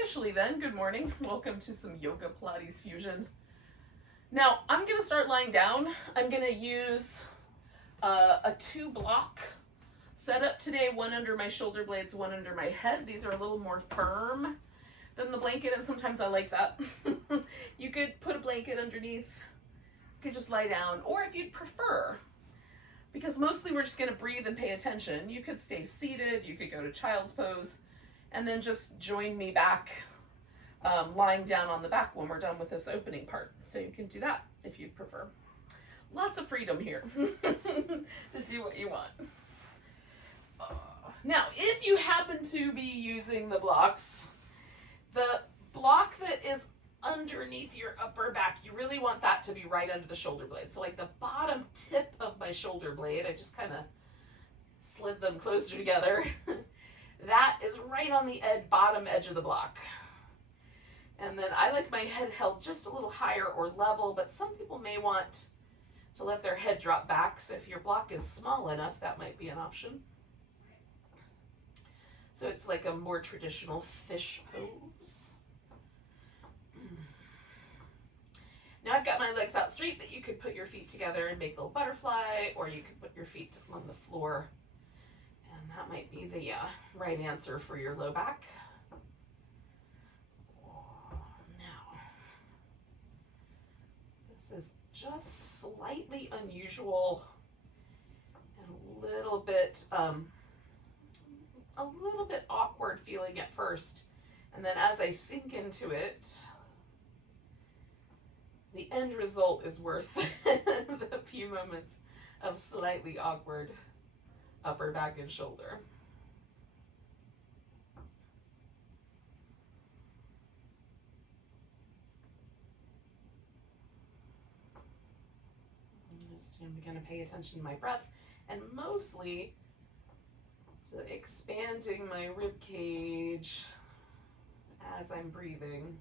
Officially then, good morning. Welcome to some yoga Pilates fusion. Now, I'm gonna start lying down. I'm gonna use a 2-block setup today, one under my shoulder blades, one under my head. These are a little more firm than the blanket, and sometimes I like that. You could put a blanket underneath, you could just lie down, or if you'd prefer, because mostly we're just gonna breathe and pay attention, you could stay seated, you could go to child's pose, and then just join me back lying down on the back when we're done with this opening part. So you can do that if you'd prefer. Lots of freedom here to do what you want. Now, if you happen to be using the blocks, the block that is underneath your upper back, you really want that to be right under the shoulder blade. So like the bottom tip of my shoulder blade, I just kind of slid them closer together. That is right on the bottom edge of the block. And then I like my head held just a little higher or level, but some people may want to let their head drop back. So if your block is small enough, that might be an option. So it's like a more traditional fish pose. Now I've got my legs out straight, but you could put your feet together and make a little butterfly, or you could put your feet on the floor. And that might be the right answer for your low back. Now, this is just slightly unusual and a little bit awkward feeling at first. And then as I sink into it, the end result is worth the few moments of slightly awkward upper back and shoulder. I'm going to pay attention to my breath and mostly to expanding my rib cage as I'm breathing.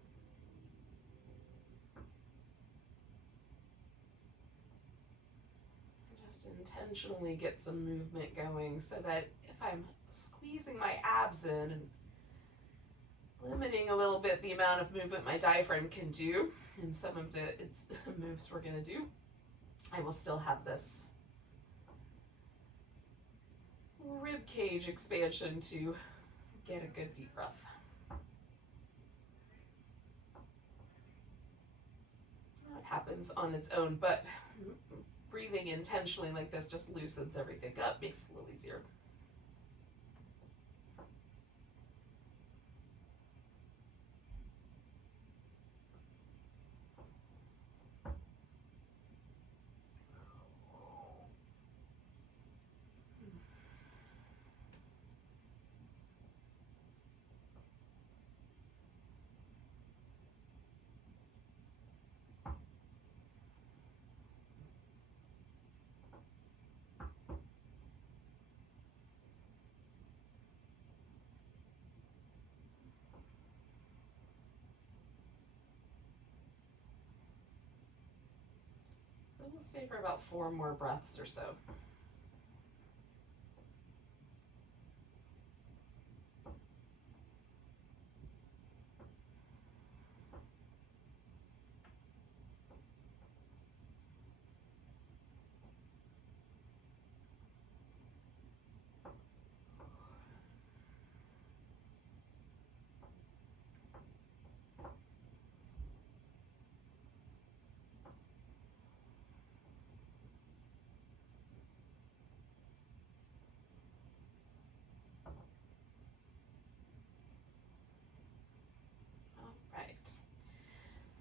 Intentionally get some movement going so that if I'm squeezing my abs in and limiting a little bit the amount of movement my diaphragm can do in some of the moves we're going to do, I will still have this rib cage expansion to get a good deep breath. That happens on its own, but breathing intentionally like this just loosens everything up, makes it a little easier. We'll stay for about 4 more breaths or so.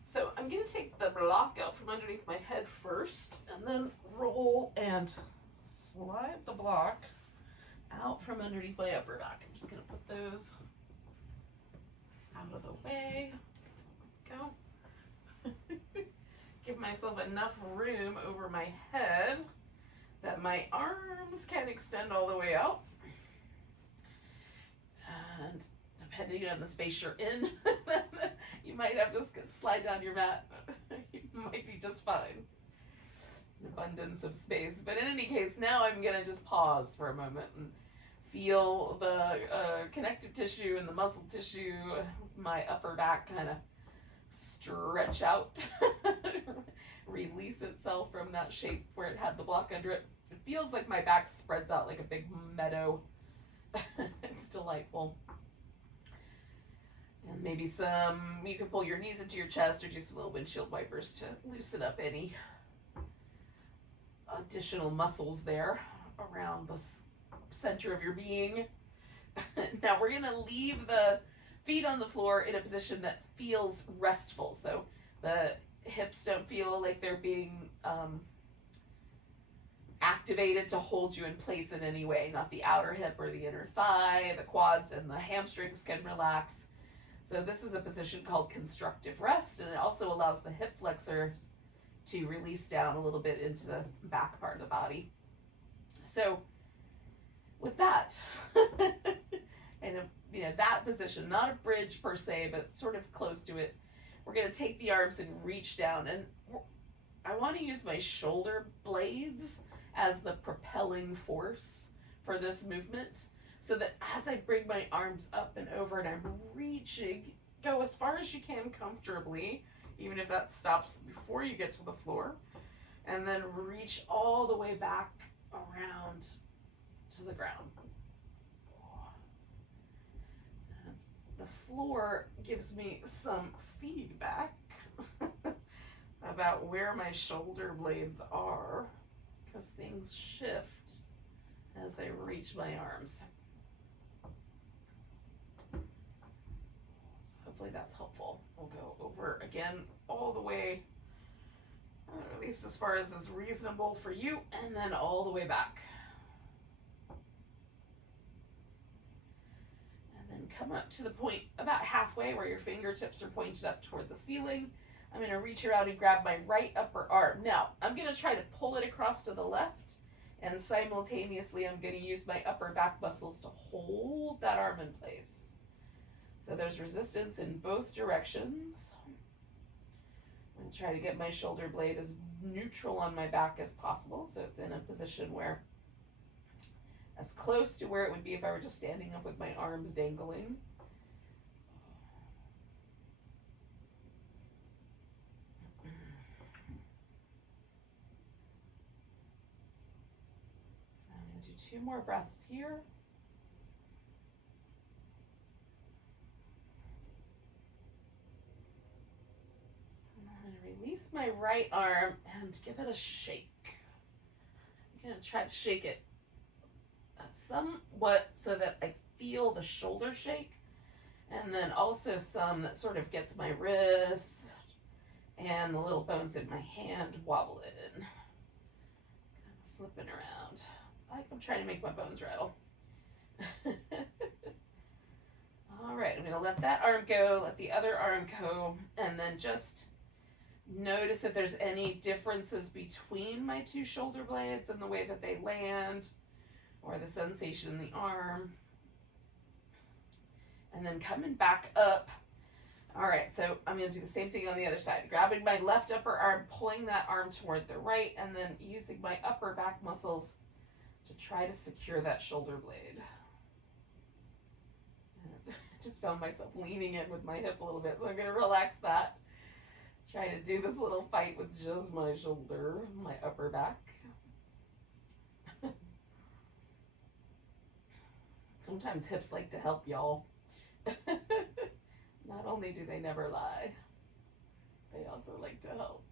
So I'm going to take the block out from underneath my head first, and then roll and slide the block out from underneath my upper back. I'm just going to put those out of the way. Go. Give myself enough room over my head that my arms can extend all the way out. And depending on the space you're in, you might have to slide down your mat. You might be just fine. An abundance of space. But in any case, now I'm going to just pause for a moment and feel the connective tissue and the muscle tissue, my upper back kind of stretch out, release itself from that shape where it had the block under it. It feels like my back spreads out like a big meadow. It's delightful. And maybe you can pull your knees into your chest or do some little windshield wipers to loosen up any additional muscles there around the center of your being. Now we're gonna leave the feet on the floor in a position that feels restful. So the hips don't feel like they're being activated to hold you in place in any way. Not the outer hip or the inner thigh. The quads and the hamstrings can relax. So this is a position called constructive rest, and it also allows the hip flexors to release down a little bit into the back part of the body. So with that, and that position, not a bridge per se, but sort of close to it, we're going to take the arms and reach down, and I want to use my shoulder blades as the propelling force for this movement, so that as I bring my arms up and over and I'm reaching, go as far as you can comfortably, even if that stops before you get to the floor, and then reach all the way back around to the ground. And the floor gives me some feedback about where my shoulder blades are, because things shift as I reach my arms. So hopefully that's helpful. We'll go over again all the way, at least as far as is reasonable for you, and then all the way back. And then come up to the point about halfway where your fingertips are pointed up toward the ceiling. I'm going to reach around and grab my right upper arm. Now, I'm going to try to pull it across to the left, and simultaneously I'm going to use my upper back muscles to hold that arm in place. So there's resistance in both directions. I'm going to try to get my shoulder blade as neutral on my back as possible, so it's in a position where, as close to where it would be if I were just standing up with my arms dangling. I'm going to do 2 more breaths here. Release my right arm and give it a shake. I'm going to try to shake it somewhat so that I feel the shoulder shake, and then also some that sort of gets my wrist and the little bones in my hand wobble in. Kind of flipping around. I'm trying to make my bones rattle. All right, I'm going to let that arm go, let the other arm go, and then just notice if there's any differences between my 2 shoulder blades and the way that they land, or the sensation in the arm. And then coming back up. All right, so I'm going to do the same thing on the other side. Grabbing my left upper arm, pulling that arm toward the right, and then using my upper back muscles to try to secure that shoulder blade. And I just found myself leaning in with my hip a little bit, so I'm going to relax that. Try to do this little fight with just my shoulder, my upper back. Sometimes hips like to help, y'all. Not only do they never lie, they also like to help.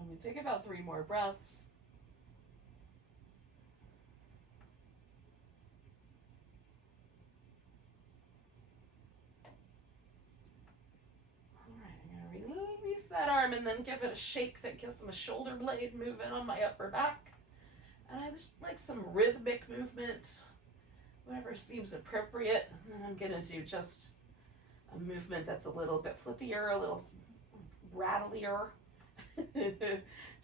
Let me take about 3 more breaths. All right, I'm going to release that arm and then give it a shake that gives my shoulder blade moving on my upper back. And I just like some rhythmic movement, whatever seems appropriate. And then I'm going to do just a movement that's a little bit flippier, a little rattlier.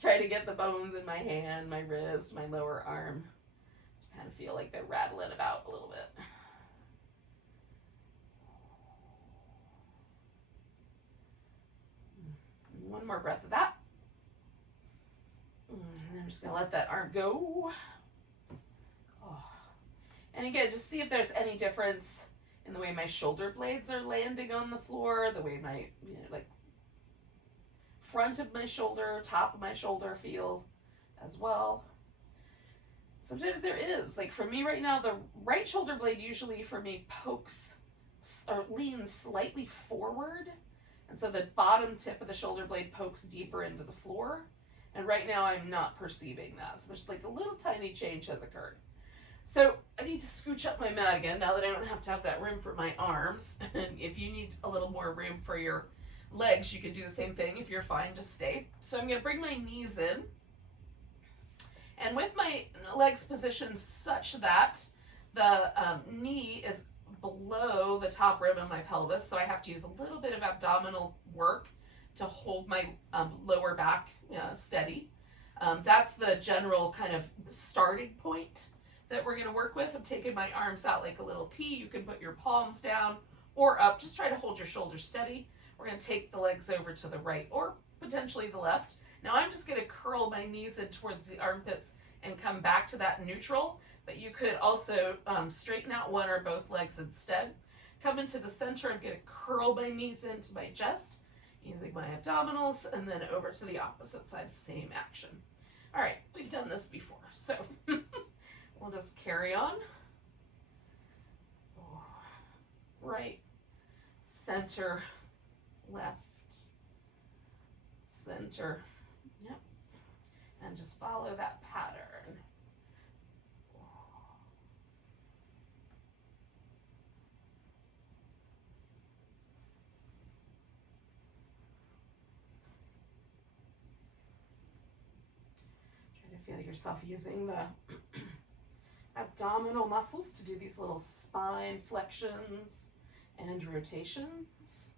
Try to get the bones in my hand, my wrist, my lower arm to kind of feel like they're rattling about a little bit. One more breath of that. And I'm just gonna let that arm go. Oh. And again, just see if there's any difference in the way my shoulder blades are landing on the floor, the way my, like front of my shoulder, top of my shoulder feels as well. Sometimes there is, like for me right now, the right shoulder blade usually for me pokes or leans slightly forward. And so the bottom tip of the shoulder blade pokes deeper into the floor. And right now I'm not perceiving that. So there's like a little tiny change has occurred. So I need to scooch up my mat again now that I don't have to have that room for my arms. And if you need a little more room for your legs, you can do the same thing. If you're fine, just stay. So I'm going to bring my knees in. And with my legs positioned such that the knee is below the top rim of my pelvis, so I have to use a little bit of abdominal work to hold my lower back steady. That's the general kind of starting point that we're going to work with. I'm taking my arms out like a little T. You can put your palms down or up. Just try to hold your shoulders steady. We're going to take the legs over to the right or potentially the left. Now I'm just going to curl my knees in towards the armpits and come back to that neutral, but you could also straighten out one or both legs instead. Come into the center. I'm going to curl my knees into my chest using my abdominals, and then over to the opposite side, same action. All right, we've done this before, so we'll just carry on. Right, center, left, center, yep, and just follow that pattern. Feel yourself using the abdominal muscles to do these little spine flexions and rotations.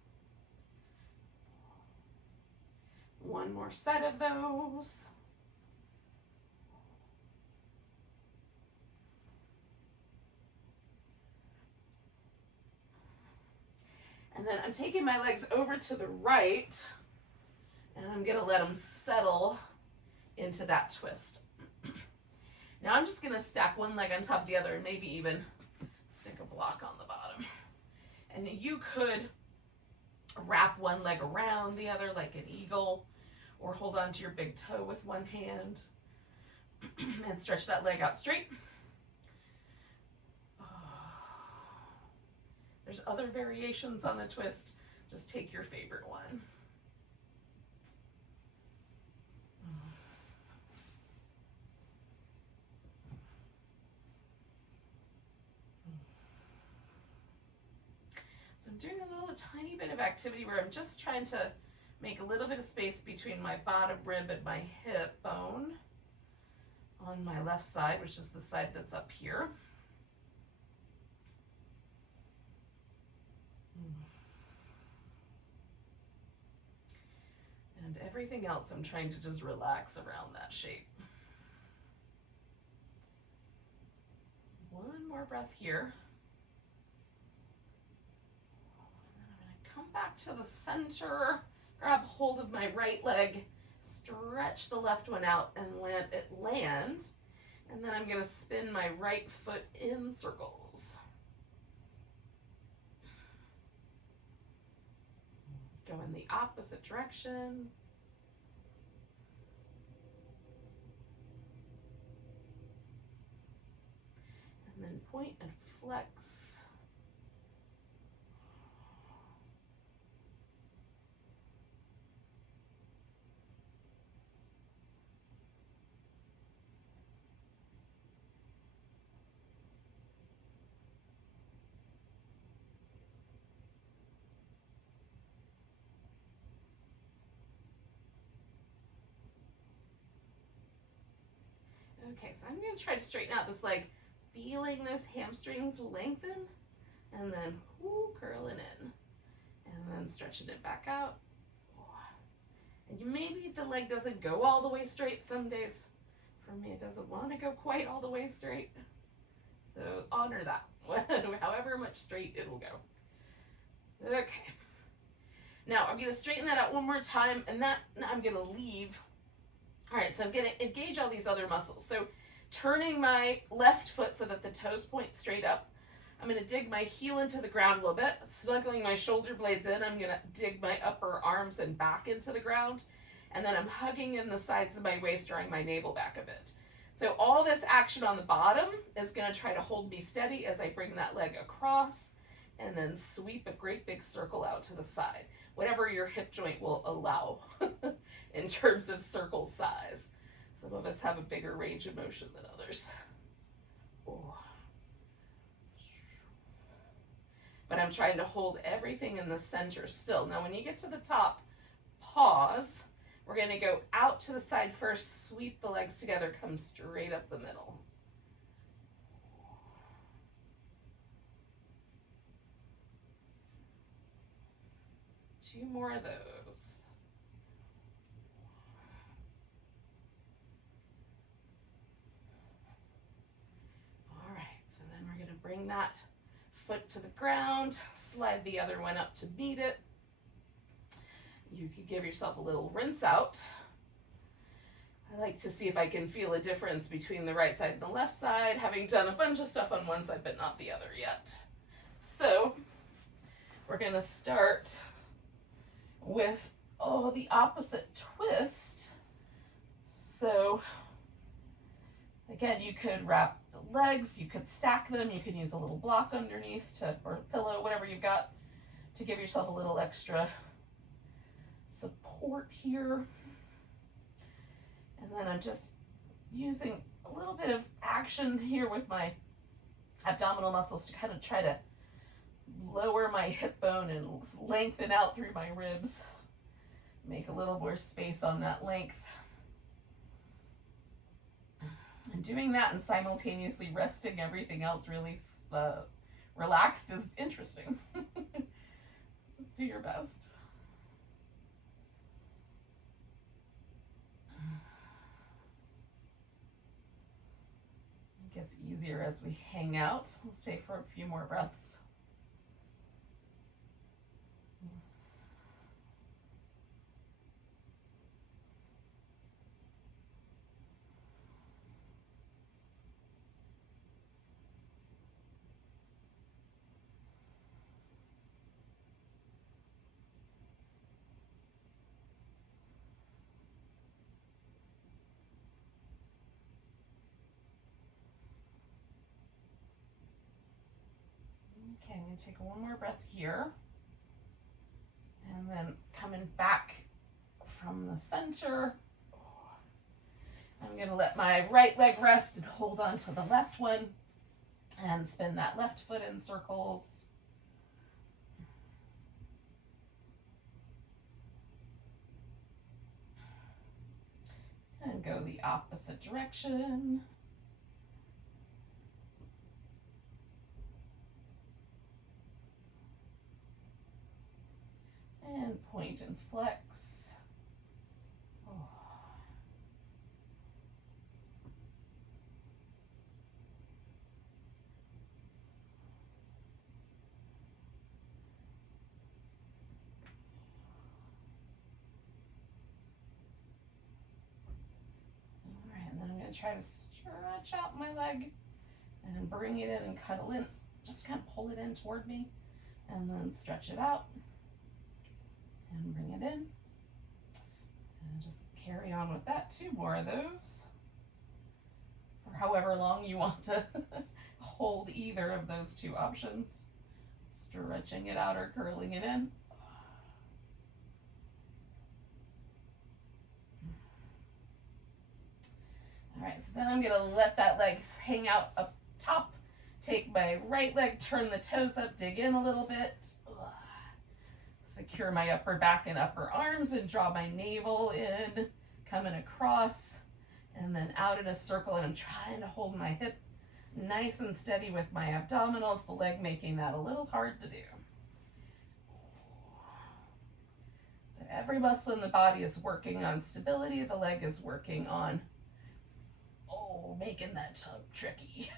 One more set of those. And then I'm taking my legs over to the right, and I'm going to let them settle into that twist. Now I'm just going to stack one leg on top of the other and maybe even stick a block on the bottom. And you could wrap one leg around the other like an eagle, or hold on to your big toe with one hand and stretch that leg out straight. There's other variations on a twist. Just take your favorite one. Doing a little tiny bit of activity where I'm just trying to make a little bit of space between my bottom rib and my hip bone on my left side, which is the side that's up here. And everything else I'm trying to just relax around that shape. One more breath here. Come back to the center, grab hold of my right leg, stretch the left one out and let it land. And then I'm going to spin my right foot in circles. Go in the opposite direction. And then point and flex. Okay, so I'm going to try to straighten out this leg, feeling those hamstrings lengthen, and then curling in, and then stretching it back out. And maybe the leg doesn't go all the way straight some days. For me, it doesn't want to go quite all the way straight. So honor that, however much straight it will go. Okay. Now I'm going to straighten that out one more time, and that I'm going to leave. All right, so I'm going to engage all these other muscles. So turning my left foot so that the toes point straight up. I'm going to dig my heel into the ground a little bit, snuggling my shoulder blades in. I'm going to dig my upper arms and back into the ground, and then I'm hugging in the sides of my waist, drawing my navel back a bit. So all this action on the bottom is going to try to hold me steady as I bring that leg across and then sweep a great big circle out to the side, whatever your hip joint will allow in terms of circle size. Some of us have a bigger range of motion than others. Ooh. But I'm trying to hold everything in the center still. Now when you get to the top, pause. We're going to go out to the side first, sweep the legs together, come straight up the middle. Two more of those. All right, so then we're going to bring that foot to the ground, slide the other one up to meet it. You could give yourself a little rinse out. I like to see if I can feel a difference between the right side and the left side, having done a bunch of stuff on one side but not the other yet. So we're going to start with the opposite twist. So again, you could wrap the legs, you could stack them, you can use a little block underneath or a pillow, whatever you've got, to give yourself a little extra support here. And then I'm just using a little bit of action here with my abdominal muscles to kind of try to lower my hip bone and lengthen out through my ribs. Make a little more space on that length. And doing that and simultaneously resting everything else really relaxed is interesting. Just do your best. It gets easier as we hang out. Let's stay for a few more breaths. Okay, I'm going to take one more breath here. And then coming back from the center, I'm going to let my right leg rest and hold on to the left one and spin that left foot in circles. And go the opposite direction. And point and flex. Oh. All right, and then I'm going to try to stretch out my leg and bring it in and cuddle in. Just kind of pull it in toward me and then stretch it out. And bring it in. And just carry on with that. Two more of those. For however long you want to hold either of those two options. Stretching it out or curling it in. All right, so then I'm going to let that leg hang out up top. Take my right leg, turn the toes up, dig in a little bit. Secure my upper back and upper arms and draw my navel in, coming across and then out in a circle. And I'm trying to hold my hip nice and steady with my abdominals, the leg making that a little hard to do. So every muscle in the body is working on stability. The leg is working on, making that tug tricky.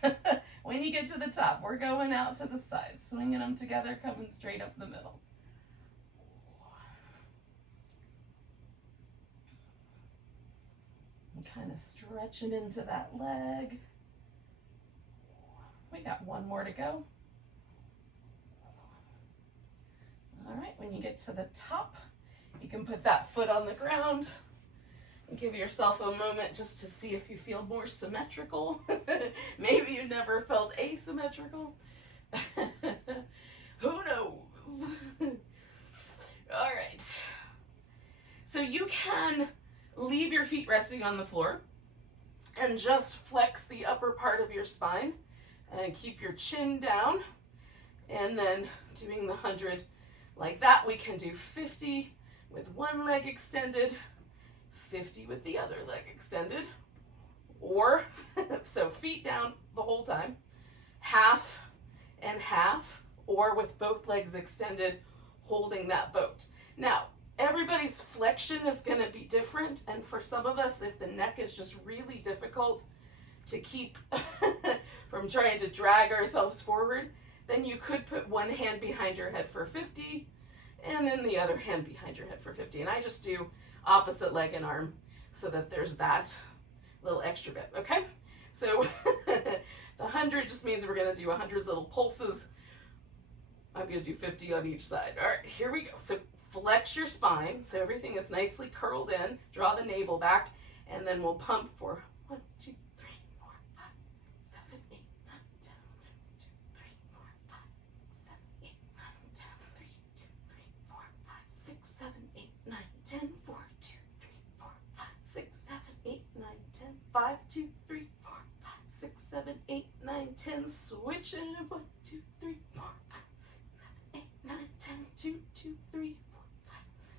When you get to the top, we're going out to the side, swinging them together, coming straight up the middle. kind of stretching into that leg. We got one more to go. All right, when you get to the top, you can put that foot on the ground and give yourself a moment just to see if you feel more symmetrical. Maybe you never felt asymmetrical. Who knows? All right. So you can leave your feet resting on the floor and just flex the upper part of your spine and keep your chin down, and then doing the 100 like that. We can do 50 with one leg extended, 50 with the other leg extended, or so feet down the whole time, half and half, or with both legs extended, holding that boat. Now, everybody's flexion is going to be different, and for some of us, if the neck is just really difficult to keep from trying to drag ourselves forward, then you could put one hand behind your head for 50 and then the other hand behind your head for 50. And I just do opposite leg and arm so that there's that little extra bit, okay? So the 100 just means we're going to do 100 little pulses. I'm going to do 50 on each side. All right, here we go. So flex your spine so everything is nicely curled in. Draw the navel back, and then we'll pump for 1, 2, 3, 4, 5, 7, 8, 9, 10, 1, 2, 3, 4, 5, 7, 8, 9, 10, 3, 2, 3, 4, 5, 6, 7, 8, 9, 10, 4, 2, 3, 4, 5, 6, 7, 8, 9, 10, 5, 2, 3, 4, 5, 6, 7, 8, 9, 10. Switch it. 1, 2, 3, 4, 5, 6, 7, 8, 9, 10. 2, 2, 3, 4, 5,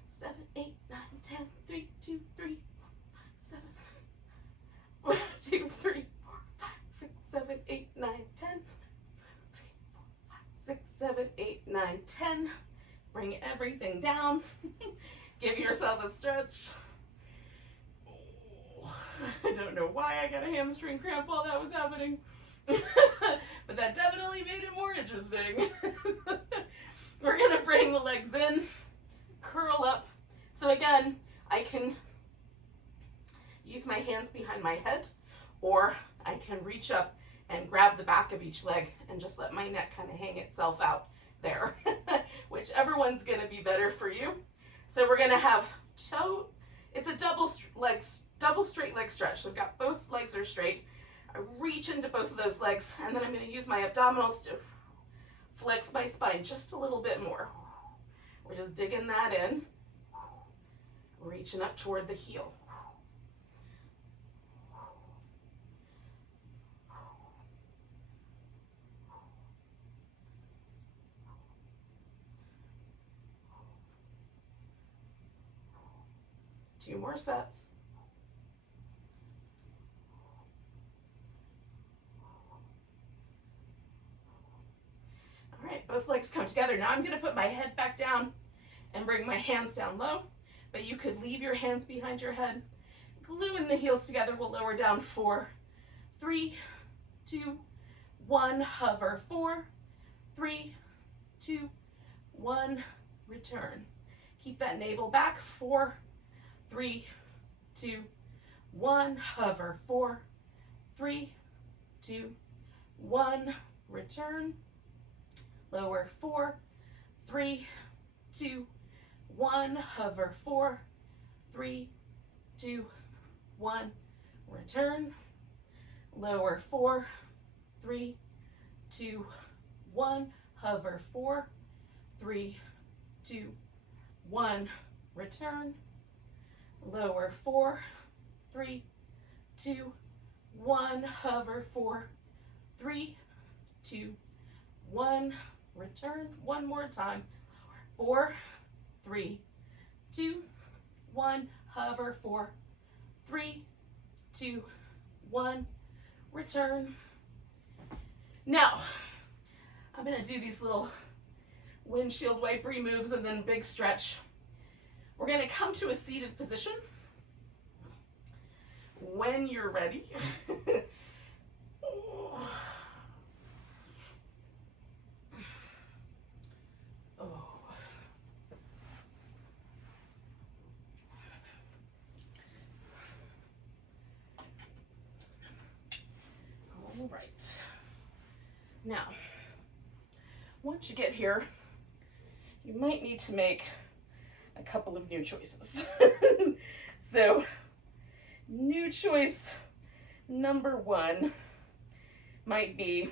7, 8, 9, 10. 3, 2, 3, 4, 5, 7. 1, 2, 3, 4, 5, 6, 7, 8, 9, 10. 3, 4, 5, 6, 7, 8, 9, 10. Bring everything down. Give yourself a stretch. Oh, I don't know why I got a hamstring cramp while that was happening, but that definitely made it more interesting. We're gonna bring the legs in, curl up. So again, I can use my hands behind my head, or I can reach up and grab the back of each leg and just let my neck kind of hang itself out there. Whichever one's gonna be better for you. So we're gonna have it's a double straight leg stretch. So we've got both legs are straight. I reach into both of those legs, and then I'm gonna use my abdominals to flex my spine just a little bit more. We're just digging that in, reaching up toward the heel. Two more sets. All right, both legs come together. Now I'm going to put my head back down and bring my hands down low, but you could leave your hands behind your head. Gluing the heels together, we'll lower down 4, 3, 2, 1, hover, 4, 3, 2, 1, return. Keep that navel back, 4, 3, 2, 1, hover, 4, 3, 2, 1, return. Lower, 4, 3, 2, 1, hover, 4, 3, 2, 1, return. Lower, 4, 3, 2, 1, hover, 4, 3, 2, 1, return. Lower, 4, 3, 2, 1, hover, 4, 3, 2, 1, return. One more time. 4, 3, 2, 1, hover, 4, 3, 2, 1, return. Now, I'm going to do these little windshield wipery moves and then big stretch. We're going to come to a seated position. When you're ready, right. Now, once you get here, you might need to make a couple of new choices. So, new choice number one might be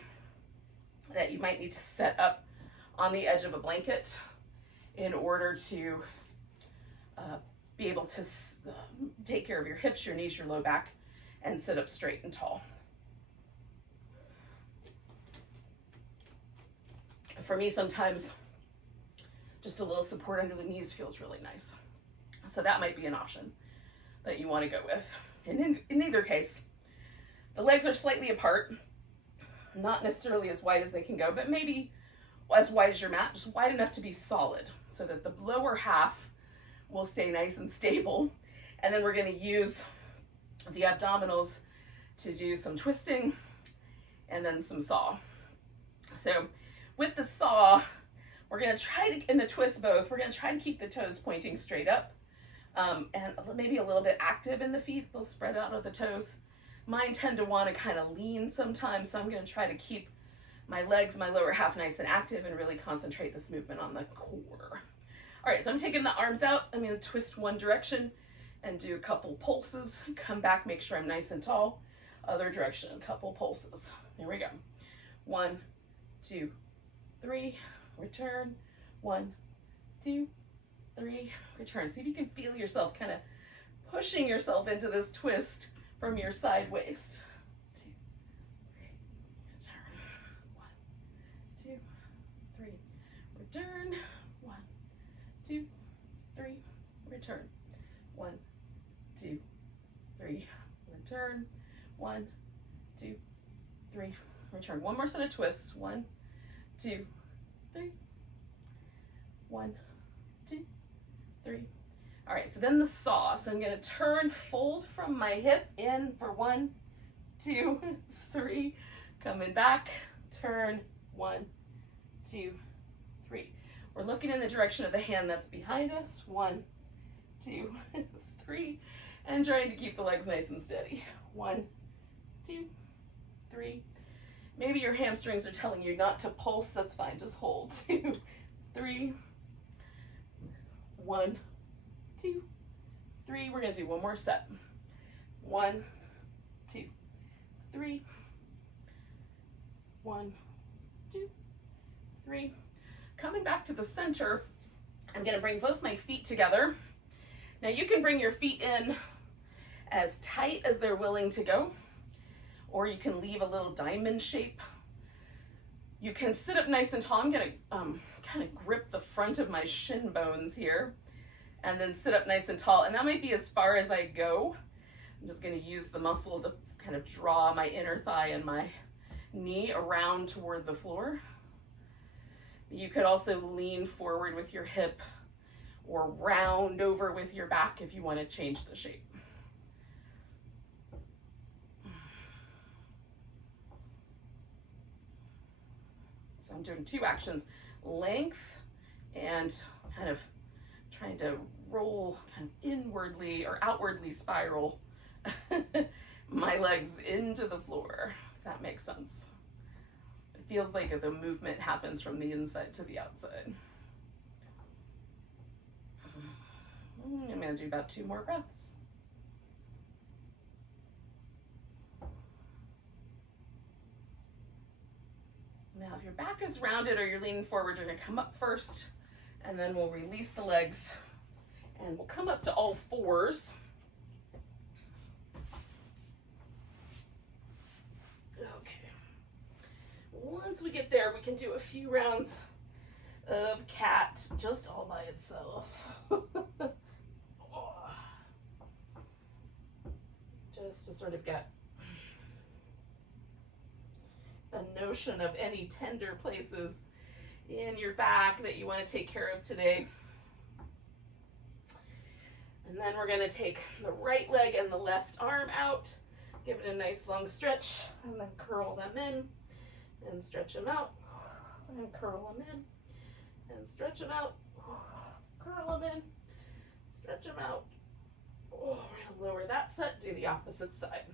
that you might need to set up on the edge of a blanket in order to be able to take care of your hips, your knees, your low back, and sit up straight and tall. For me, sometimes just a little support under the knees feels really nice. So that might be an option that you want to go with. And in either case, the legs are slightly apart, not necessarily as wide as they can go, but maybe as wide as your mat, just wide enough to be solid so that the lower half will stay nice and stable. And then we're going to use the abdominals to do some twisting and then some saw. So with the saw, we're going to try to, in the twist both, we're going to try to keep the toes pointing straight up, and maybe a little bit active in the feet. They'll spread out of the toes. Mine tend to want to kind of lean sometimes, so I'm going to try to keep my legs, my lower half nice and active, and really concentrate this movement on the core. All right, so I'm taking the arms out. I'm going to twist one direction and do a couple pulses. Come back, make sure I'm nice and tall. Other direction, a couple pulses. Here we go. 1, 2, 3, return. 1, 2, 3, return. See if you can feel yourself kind of pushing yourself into this twist from your side waist. 2, 3, return. 1, 2, 3, return. 1, 2, 3, return. 1, 2, 3, return. 1, 2, 3, return. One more set of twists. 1, 2, 3. 1, 2, 3. All right, so then the saw. So I'm going to turn, fold from my hip in for 1, 2, 3. Coming back, turn, 1, 2, 3. We're looking in the direction of the hand that's behind us. 1, 2, 3. And trying to keep the legs nice and steady. 1, 2, 3. Maybe your hamstrings are telling you not to pulse. That's fine. Just hold. 2, 3. 1, 2, 3. We're going to do one more set. 1, 2, 3. 1, 2, 3. Coming back to the center, I'm going to bring both my feet together. Now you can bring your feet in as tight as they're willing to go, or you can leave a little diamond shape. You can sit up nice and tall. I'm going to kind of grip the front of my shin bones here and then sit up nice and tall. And that might be as far as I go. I'm just going to use the muscle to kind of draw my inner thigh and my knee around toward the floor. You could also lean forward with your hip or round over with your back if you want to change the shape. So I'm doing two actions, length and kind of trying to roll kind of inwardly or outwardly spiral my legs into the floor, if that makes sense. It feels like the movement happens from the inside to the outside. I'm going to do about 2 more breaths. Now, if your back is rounded or you're leaning forward, you're going to come up first, and then we'll release the legs, and we'll come up to all fours. Okay. Once we get there, we can do a few rounds of cat just all by itself. Just to sort of get a notion of any tender places in your back that you want to take care of today. And then we're going to take the right leg and the left arm out, give it a nice long stretch, and then curl them in and stretch them out, and curl them in and stretch them out, curl them in, stretch them out. Oh, we're going to lower that set, do the opposite side.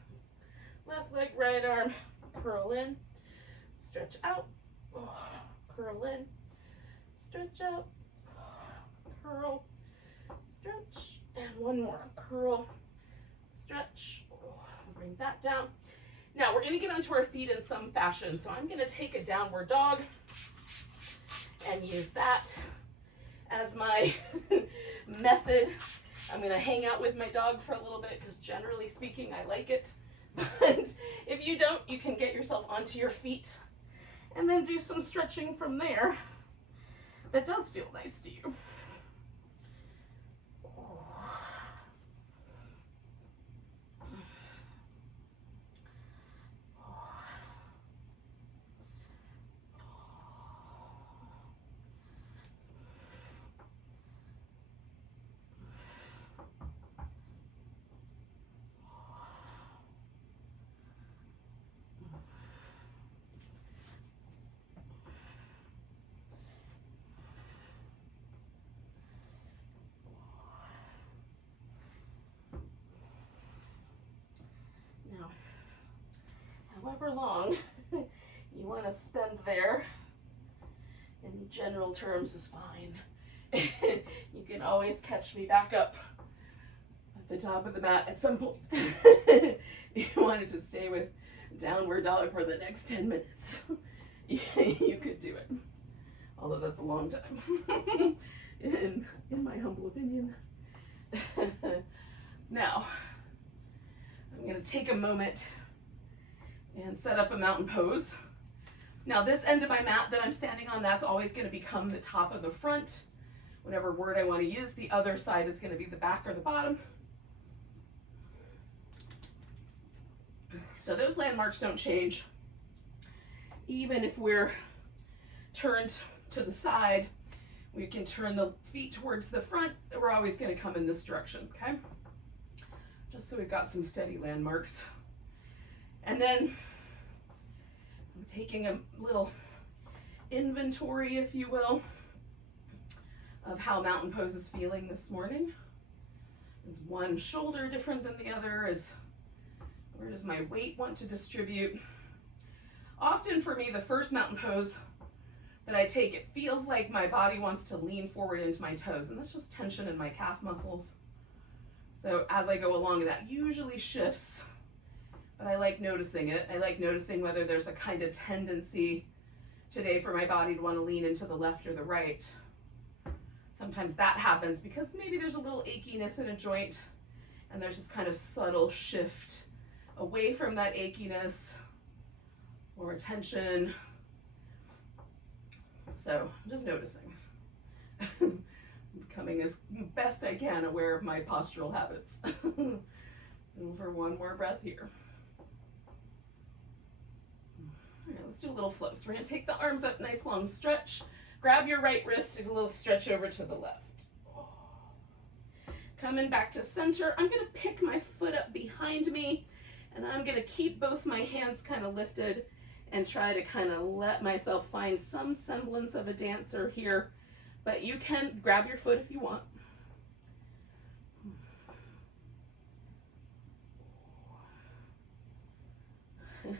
Left leg, right arm, curl in, stretch out, curl in, stretch out, curl, stretch, and one more, curl, stretch, bring that down. Now we're gonna get onto our feet in some fashion. So I'm gonna take a downward dog and use that as my method. I'm gonna hang out with my dog for a little bit because generally speaking, I like it. But if you don't, you can get yourself onto your feet and then do some stretching from there. That does feel nice to you. However long you want to spend there, in general terms, is fine. You can always catch me back up at the top of the mat at some point. If you wanted to stay with downward dog for the next 10 minutes, you could do it. Although that's a long time, in my humble opinion. Now, I'm going to take a moment and set up a mountain pose. Now this end of my mat that I'm standing on, that's always going to become the top of the front, whatever word I want to use. The other side is going to be the back or the bottom. So those landmarks don't change. Even if we're turned to the side, we can turn the feet towards the front. We're always going to come in this direction, okay? Just so we've got some steady landmarks. And then I'm taking a little inventory, if you will, of how mountain pose is feeling this morning. Is one shoulder different than the other? Where does my weight want to distribute? Often for me, the first mountain pose that I take, it feels like my body wants to lean forward into my toes, and that's just tension in my calf muscles. So as I go along, that usually shifts. But I like noticing it. I like noticing whether there's a kind of tendency today for my body to want to lean into the left or the right. Sometimes that happens because maybe there's a little achiness in a joint and there's this kind of subtle shift away from that achiness or tension. So I'm just noticing. Becoming as best I can aware of my postural habits. And for one more breath here. All right, let's do a little flow. So we're going to take the arms up, nice long stretch. Grab your right wrist, do a little stretch over to the left. Coming back to center, I'm going to pick my foot up behind me, and I'm going to keep both my hands kind of lifted and try to kind of let myself find some semblance of a dancer here. But you can grab your foot if you want.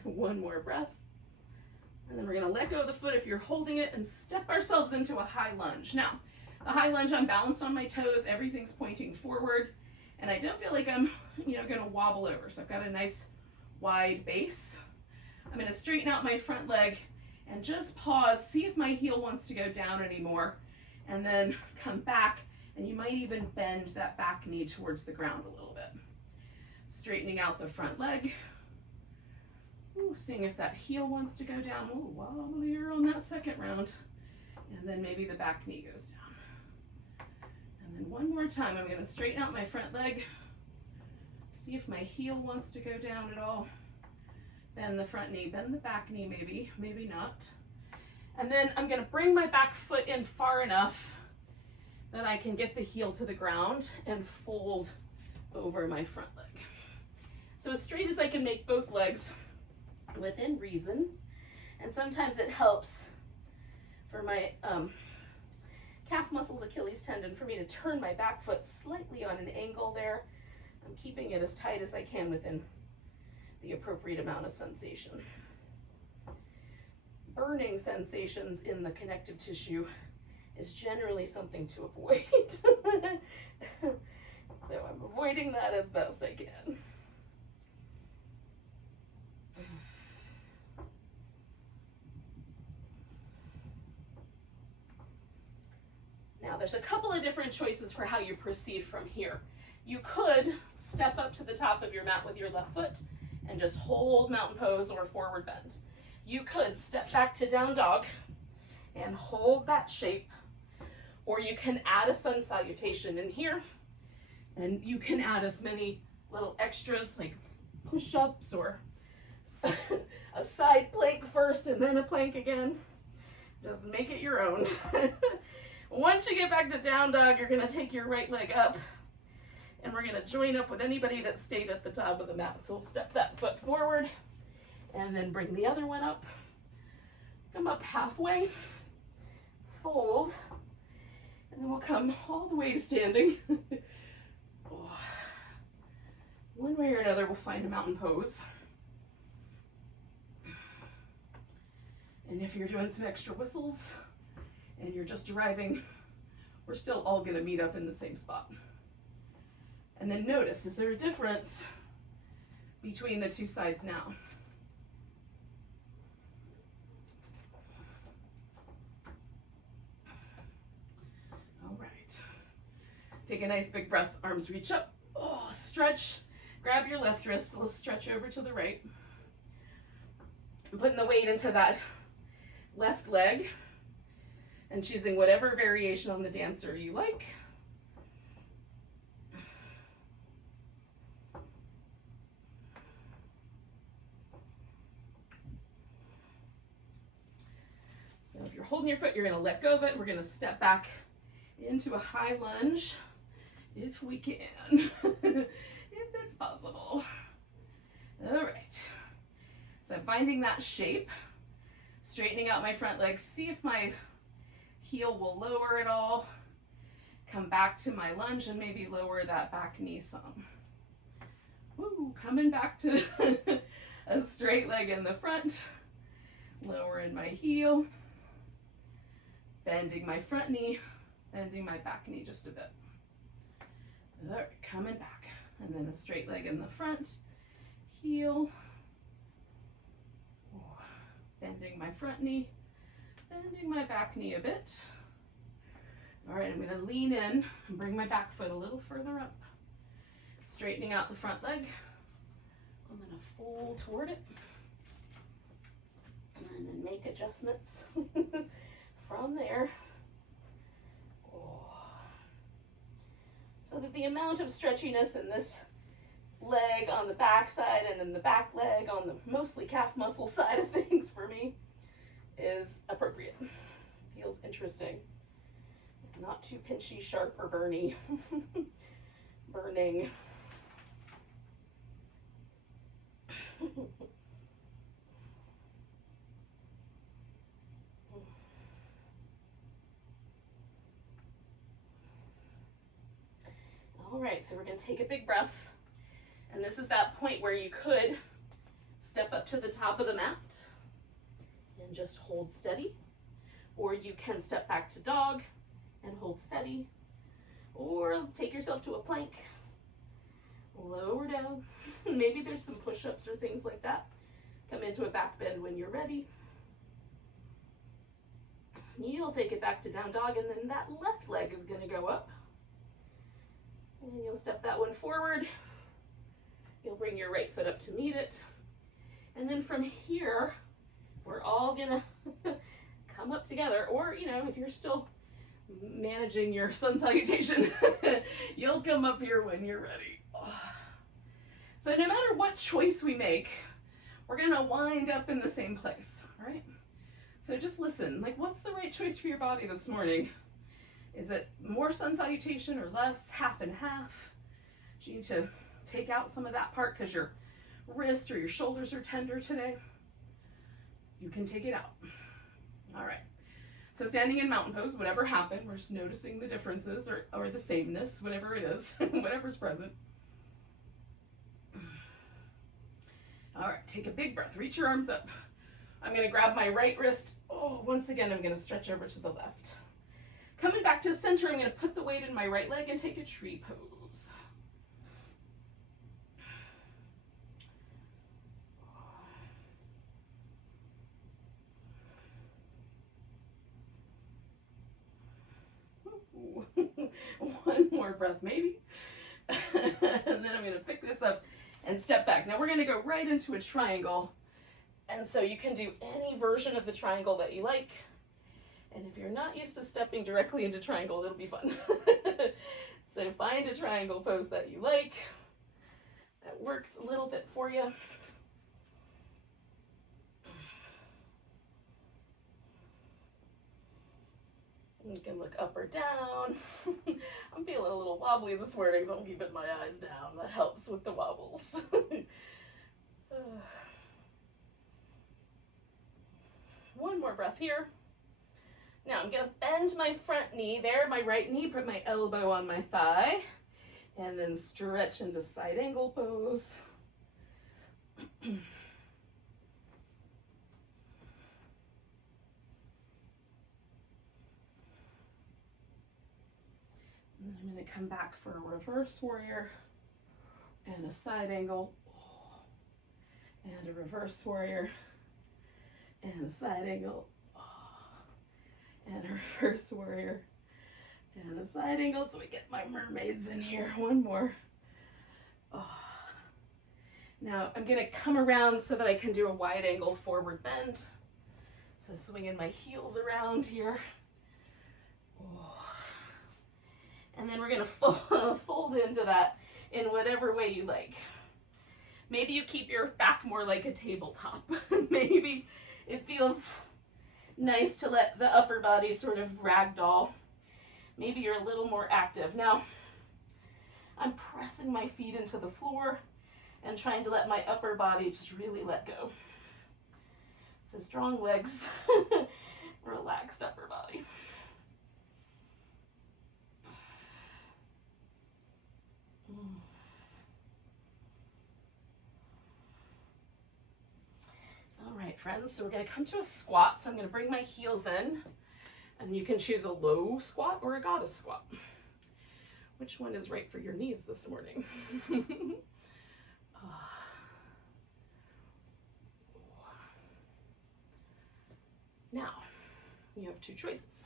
One more breath. And then we're going to let go of the foot if you're holding it and step ourselves into a high lunge. Now, a high lunge, I'm balanced on my toes, everything's pointing forward, and I don't feel like I'm, going to wobble over. So I've got a nice wide base. I'm going to straighten out my front leg and just pause, see if my heel wants to go down anymore, and then come back, and you might even bend that back knee towards the ground a little bit. Straightening out the front leg. Ooh, seeing if that heel wants to go down. Ooh, wobblier on that second round. And then maybe the back knee goes down. And then one more time, I'm going to straighten out my front leg. See if my heel wants to go down at all. Bend the front knee, bend the back knee maybe, maybe not. And then I'm going to bring my back foot in far enough that I can get the heel to the ground and fold over my front leg. So as straight as I can make both legs within reason. And sometimes it helps for my calf muscles, Achilles tendon, for me to turn my back foot slightly on an angle there. I'm keeping it as tight as I can within the appropriate amount of sensation. burning sensations in the connective tissue is generally something to avoid. So I'm avoiding that as best I can. Now there's a couple of different choices for how you proceed from here. You could step up to the top of your mat with your left foot and just hold mountain pose or forward bend. You could step back to down dog and hold that shape, or you can add a sun salutation in here, and you can add as many little extras like push-ups or a side plank first and then a plank again. Just make it your own. Once you get back to down dog, you're gonna take your right leg up, and we're gonna join up with anybody that stayed at the top of the mat. So we'll step that foot forward and then bring the other one up. Come up halfway, fold, and then we'll come all the way to standing. One way or another, we'll find a mountain pose. And if you're doing some extra whistles and you're just arriving, we're still all gonna meet up in the same spot. And then notice, is there a difference between the two sides now? All right. Take a nice big breath, arms reach up. Oh, stretch, grab your left wrist, let's stretch over to the right. I'm putting the weight into that left leg and choosing whatever variation on the dancer you like. So if you're holding your foot, you're gonna let go of it. We're gonna step back into a high lunge if we can, if it's possible. All right, so I'm finding that shape, straightening out my front leg, see if my heel will lower at all. Come back to my lunge and maybe lower that back knee some. Woo, coming back to a straight leg in the front, lowering my heel, bending my front knee, bending my back knee just a bit. All right, coming back, and then a straight leg in the front, heel, bending my front knee, bending my back knee a bit. All right, I'm gonna lean in and bring my back foot a little further up, straightening out the front leg. I'm gonna fold toward it, and then make adjustments from there. So that the amount of stretchiness in this leg on the back side and in the back leg on the mostly calf muscle side of things for me is appropriate. Feels interesting. Not too pinchy, sharp, or burning. All right, so we're gonna take a big breath. And this is that point where you could step up to the top of the mat and just hold steady. Or you can step back to dog and hold steady. Or take yourself to a plank, lower down. Maybe there's some push-ups or things like that. Come into a back bend when you're ready. You'll take it back to down dog, and then that left leg is gonna go up. And you'll step that one forward. You'll bring your right foot up to meet it. And then from here, we're all gonna come up together. Or, you know, if you're still managing your sun salutation, you'll come up here when you're ready. So no matter what choice we make, we're gonna wind up in the same place, all right? So just listen, like, what's the right choice for your body this morning? Is it more sun salutation or less, half and half? Do you need to take out some of that part because your wrists or your shoulders are tender today? You can take it out. All right. So standing in mountain pose, whatever happened, we're just noticing the differences or the sameness, whatever it is, whatever's present. All right, take a big breath. Reach your arms up. I'm going to grab my right wrist. Oh, once again, I'm going to stretch over to the left. Coming back to center, I'm going to put the weight in my right leg and take a tree pose. One more breath, maybe. And then I'm going to pick this up and step back. Now we're going to go right into a triangle. And so you can do any version of the triangle that you like. And if you're not used to stepping directly into triangle, it'll be fun. So find a triangle pose that you like, that works a little bit for you. You can look up or down. I'm feeling a little wobbly this morning, so I'm keeping my eyes down. That helps with the wobbles. One more breath here. Now I'm going to bend my front knee there, my right knee, put my elbow on my thigh, and then stretch into side angle pose. And then I'm going to come back for a reverse warrior and a side angle and a reverse warrior and a side angle and a reverse warrior and a side angle, so we get my mermaids in here. One more. Now I'm going to come around so that I can do a wide angle forward bend. So swinging my heels around here. And then we're going to fold into that in whatever way you like. Maybe you keep your back more like a tabletop. Maybe it feels nice to let the upper body sort of ragdoll. Maybe you're a little more active. Now, I'm pressing my feet into the floor and trying to let my upper body just really let go. So strong legs, relaxed upper body. All right, friends, so we're going to come to a squat. So I'm going to bring my heels in, and you can choose a low squat or a goddess squat. Which one is right for your knees this morning? Now, you have two choices.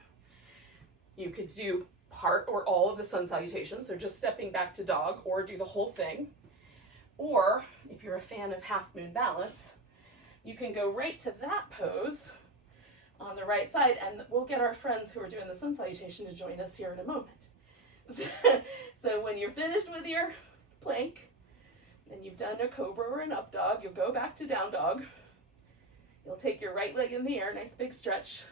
You could do part or all of the sun salutations, so just stepping back to dog, or do the whole thing. Or, if you're a fan of half moon balance, you can go right to that pose on the right side, and we'll get our friends who are doing the sun salutation to join us here in a moment. So when you're finished with your plank, and you've done a cobra or an up dog, you'll go back to down dog. You'll take your right leg in the air, nice big stretch.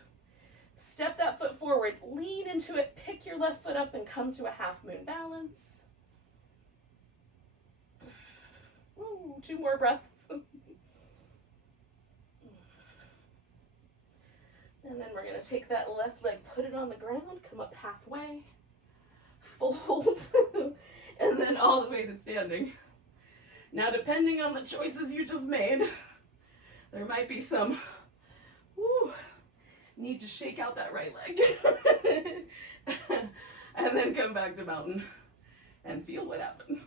Step that foot forward, lean into it, pick your left foot up, and come to a half moon balance. Ooh, 2 more breaths. And then we're going to take that left leg, put it on the ground, come up halfway, fold, and then all the way to standing. Now, depending on the choices you just made, there might be some need to shake out that right leg. And then come back to mountain and feel what happened.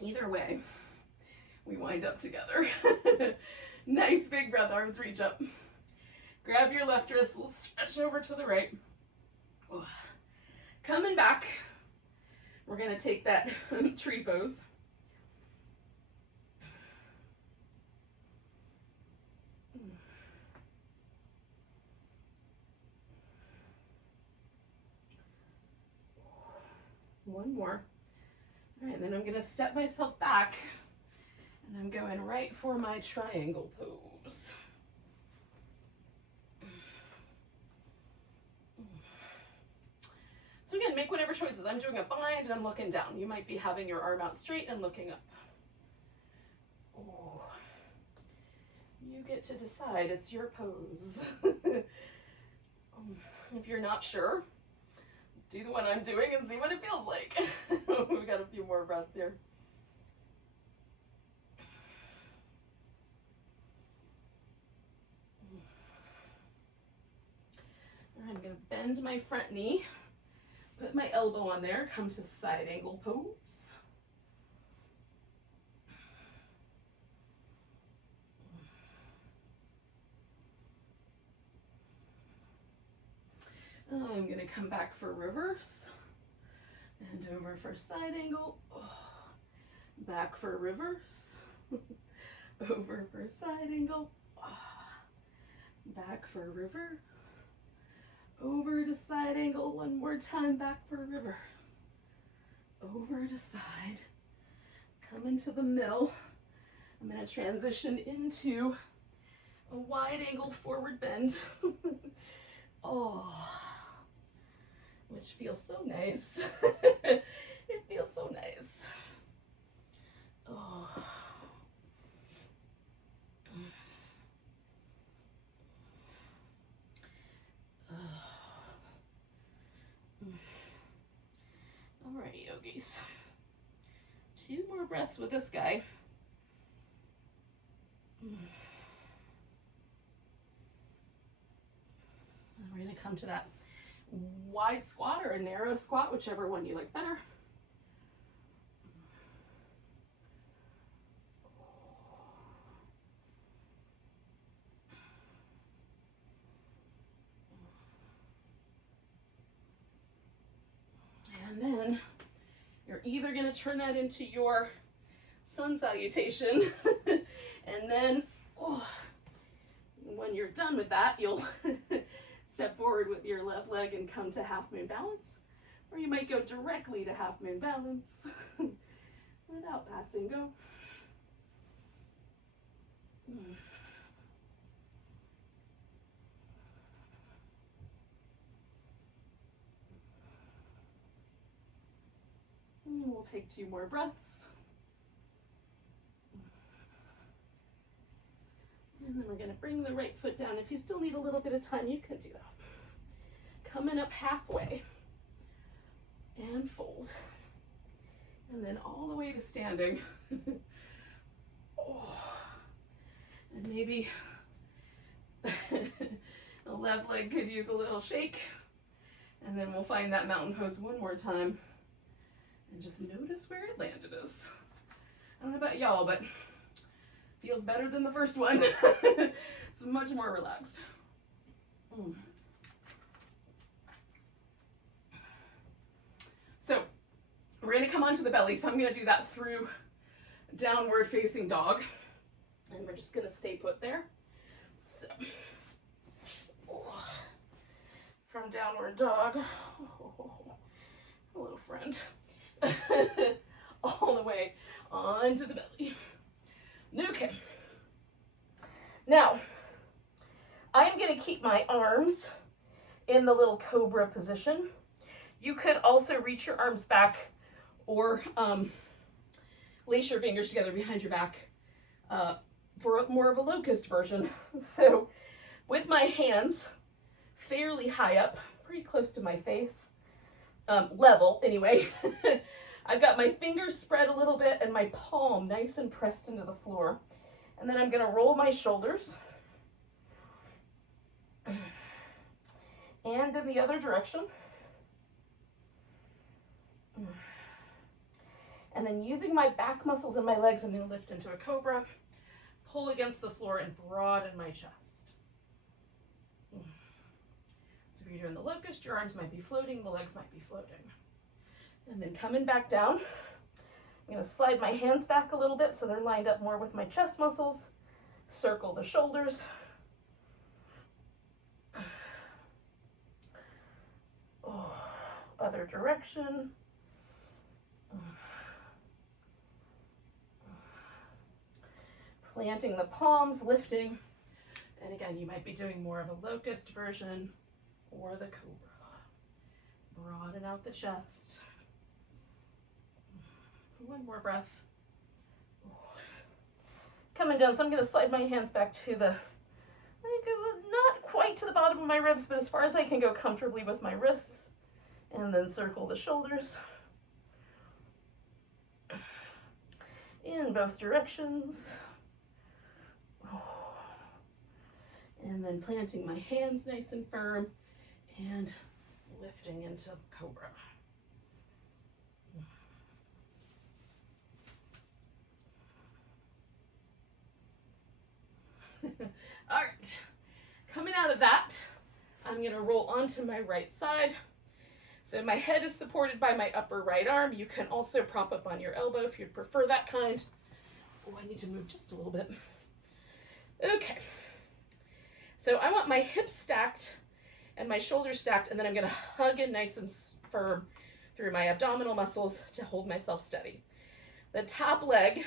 Either way, we wind up together. Nice big breath, arms reach up. Grab your left wrist, we'll stretch over to the right. Coming back, we're gonna take that tree pose. One more. All right, then I'm gonna step myself back, and I'm going right for my triangle pose. So again, make whatever choices. I'm doing a bind, I'm looking down. You might be having your arm out straight and looking up. Oh. You get to decide, it's your pose. If you're not sure, do the one I'm doing and see what it feels like. We've got a few more breaths here. I'm gonna bend my front knee, put my elbow on there, come to side angle pose. I'm gonna come back for reverse, and over for side angle, back for reverse, over for side angle, back for reverse, over to side angle, one more time, back for reverse, over to side, come into the middle. I'm gonna transition into a wide angle forward bend. Which feels so nice. It feels so nice. All right, yogis. 2 more breaths with this guy. We're going to come to that wide squat or a narrow squat, whichever one you like better. And then you're either going to turn that into your sun salutation, and then when you're done with that, you'll step forward with your left leg and come to half moon balance, or you might go directly to half moon balance without passing go. And we'll take 2 more breaths. And then we're going to bring the right foot down. If you still need a little bit of time, you can do that. Coming up halfway and fold. And then all the way to standing. And maybe the left leg could use a little shake. And then we'll find that mountain pose one more time. And just notice where it landed us. I don't know about y'all, but feels better than the first one. It's much more relaxed. So we're going to come onto the belly. So I'm going to do that through downward facing dog. And we're just going to stay put there. So from downward dog, hello friend, all the way onto the belly. Okay. Now, I'm going to keep my arms in the little cobra position. You could also reach your arms back or lace your fingers together behind your back for more of a locust version. So with my hands fairly high up, pretty close to my face, level anyway, I've got my fingers spread a little bit and my palm nice and pressed into the floor. And then I'm going to roll my shoulders. And in the other direction. And then using my back muscles and my legs, I'm going to lift into a cobra, pull against the floor, and broaden my chest. So if you're doing the locust, your arms might be floating, the legs might be floating. And then coming back down, I'm going to slide my hands back a little bit so they're lined up more with my chest muscles. Circle the shoulders. Other direction. Planting the palms, lifting. And again, you might be doing more of a locust version or the cobra. Broaden out the chest. One more breath. Coming down, so I'm going to slide my hands back to the, not quite to the bottom of my ribs, but as far as I can go comfortably with my wrists. And then circle the shoulders in both directions. And then planting my hands nice and firm and lifting into cobra. All right, coming out of that, I'm gonna roll onto my right side. So my head is supported by my upper right arm. You can also prop up on your elbow if you'd prefer that kind. Oh, I need to move just a little bit. Okay, so I want my hips stacked and my shoulders stacked, and then I'm gonna hug in nice and firm through my abdominal muscles to hold myself steady. The top leg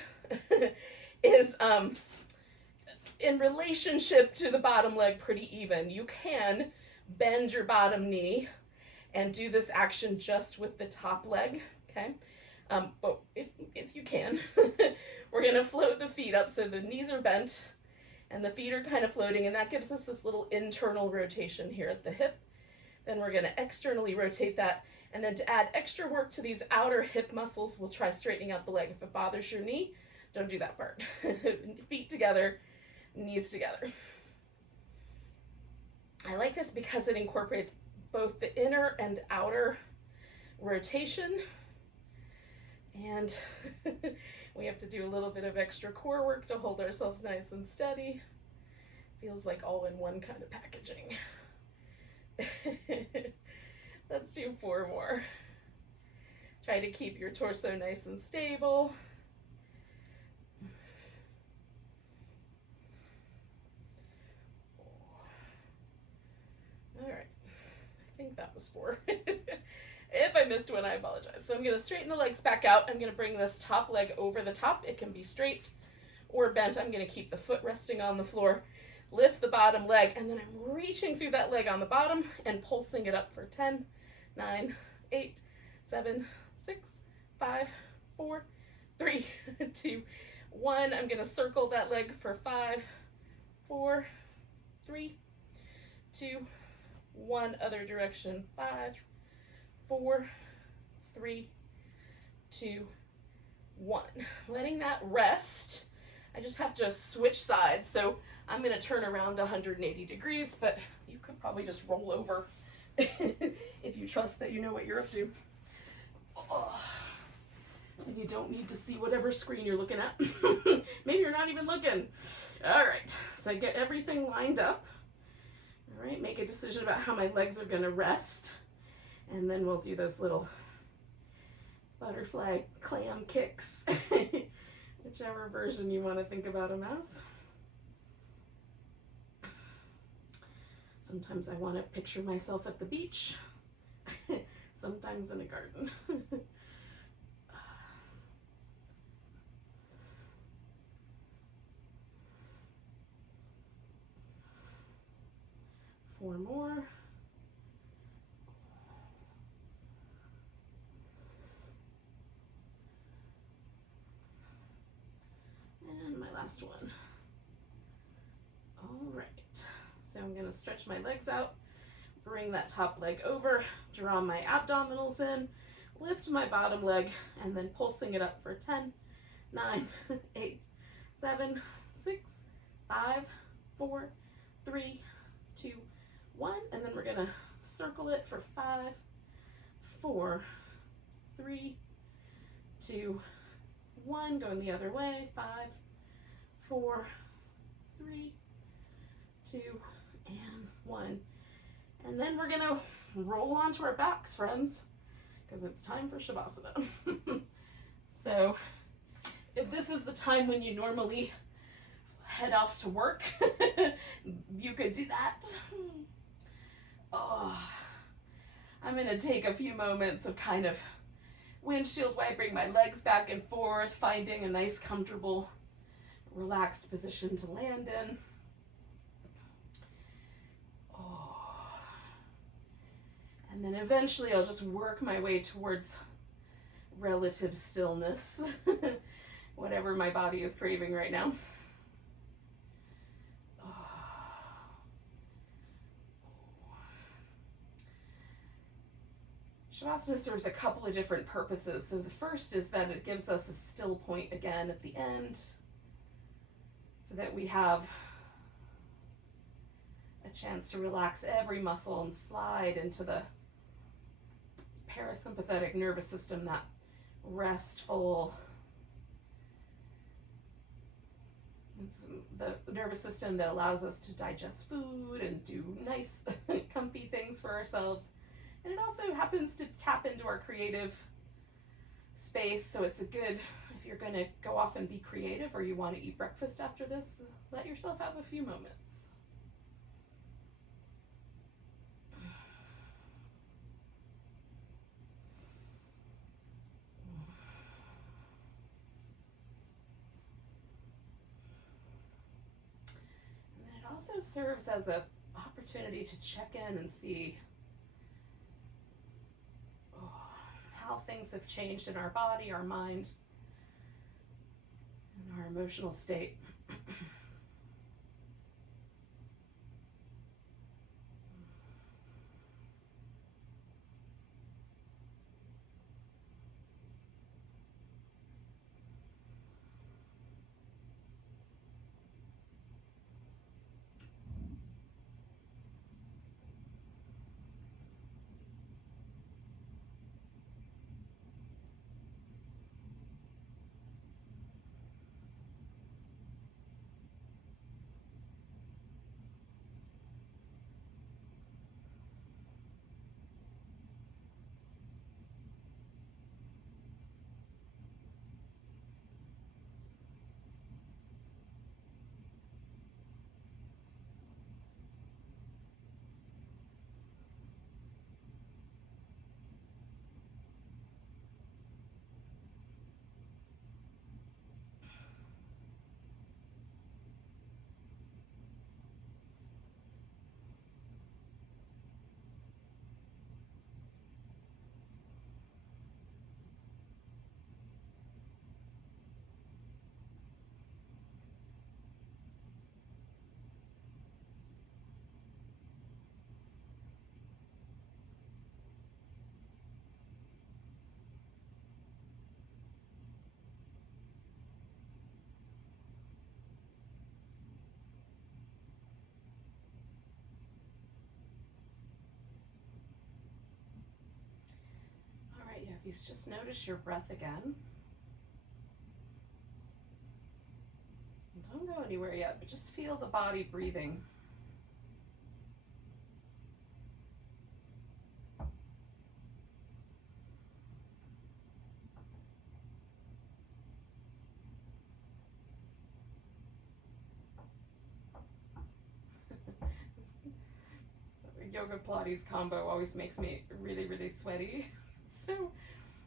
is in relationship to the bottom leg pretty even. You can bend your bottom knee and do this action just with the top leg, okay? But if you can, we're gonna float the feet up so the knees are bent and the feet are kind of floating, and that gives us this little internal rotation here at the hip. Then we're gonna externally rotate that, and then to add extra work to these outer hip muscles, we'll try straightening out the leg. If it bothers your knee, don't do that part. Feet together, knees together. I like this because it incorporates both the inner and outer rotation, and we have to do a little bit of extra core work to hold ourselves nice and steady. Feels like all in one kind of packaging. Let's do 4 more. Try to keep your torso nice and stable. All right, I think that was 4. If I missed one, I apologize. So I'm gonna straighten the legs back out. I'm gonna bring this top leg over the top. It can be straight or bent. I'm gonna keep the foot resting on the floor, lift the bottom leg, and then I'm reaching through that leg on the bottom and pulsing it up for 10, 9, 8, 7, 6, 5, 4, 3, 2, 1. I'm gonna circle that leg for 5, 4, 3, 2, 1. Other direction. 5, 4, 3, 2, 1. Letting that rest. I just have to switch sides. So I'm going to turn around 180 degrees, but you could probably just roll over if you trust that you know what you're up to. Oh. And you don't need to see whatever screen you're looking at. Maybe you're not even looking. All right, so I get everything lined up. All right, make a decision about how my legs are going to rest. And then we'll do those little butterfly clam kicks, whichever version you want to think about them as. Sometimes I want to picture myself at the beach, sometimes in a garden. 4 more. And my last one. All right, so I'm gonna stretch my legs out, bring that top leg over, draw my abdominals in, lift my bottom leg, and then pulsing it up for 10, 9, 8, 7, 6, 5, 4, 3, 2, 1, and then we're gonna circle it for 5, 4, 3, 2, 1, going the other way, 5, 4, 3, 2, and 1. And then we're gonna roll onto our backs, friends, because it's time for Shavasana. So if this is the time when you normally head off to work, you could do that. Oh, I'm gonna take a few moments of kind of windshield wiping my legs back and forth, finding a nice, comfortable, relaxed position to land in. Oh. And then eventually I'll just work my way towards relative stillness, whatever my body is craving right now. Shavasana serves a couple of different purposes. So the first is that it gives us a still point again at the end, so that we have a chance to relax every muscle and slide into the parasympathetic nervous system, that restful, it's the nervous system that allows us to digest food and do nice, comfy things for ourselves. And it also happens to tap into our creative space. So it's a good, if you're going to go off and be creative, or you want to eat breakfast after this, let yourself have a few moments. And then it also serves as an opportunity to check in and see how things have changed in our body, our mind, and our emotional state. Yogis, just notice your breath again. Don't go anywhere yet, but just feel the body breathing. Yoga Pilates combo always makes me really, really sweaty. So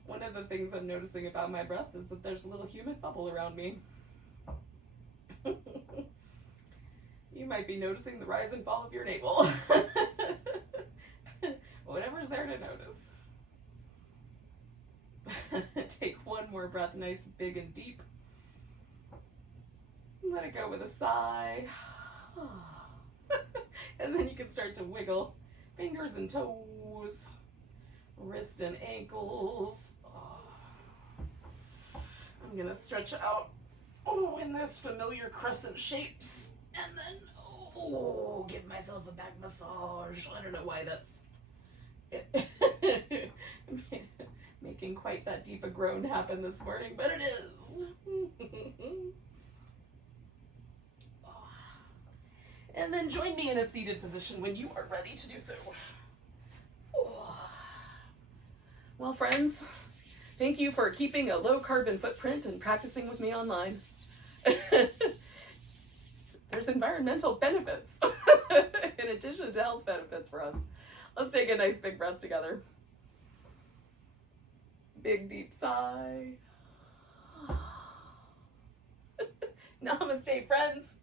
one of the things I'm noticing about my breath is that there's a little humid bubble around me. You might be noticing the rise and fall of your navel. Whatever's there to notice. Take one more breath, nice, big, and deep. Let it go with a sigh. And then you can start to wiggle fingers and toes, wrist and ankles. I'm gonna stretch out in those familiar crescent shapes, and then give myself a back massage. I don't know why that's making quite that deep a groan happen this morning, but it is. And then join me in a seated position when you are ready to do so. Well, friends, thank you for keeping a low carbon footprint and practicing with me online. There's environmental benefits in addition to health benefits for us. Let's take a nice big breath together. Big deep sigh. Namaste, friends.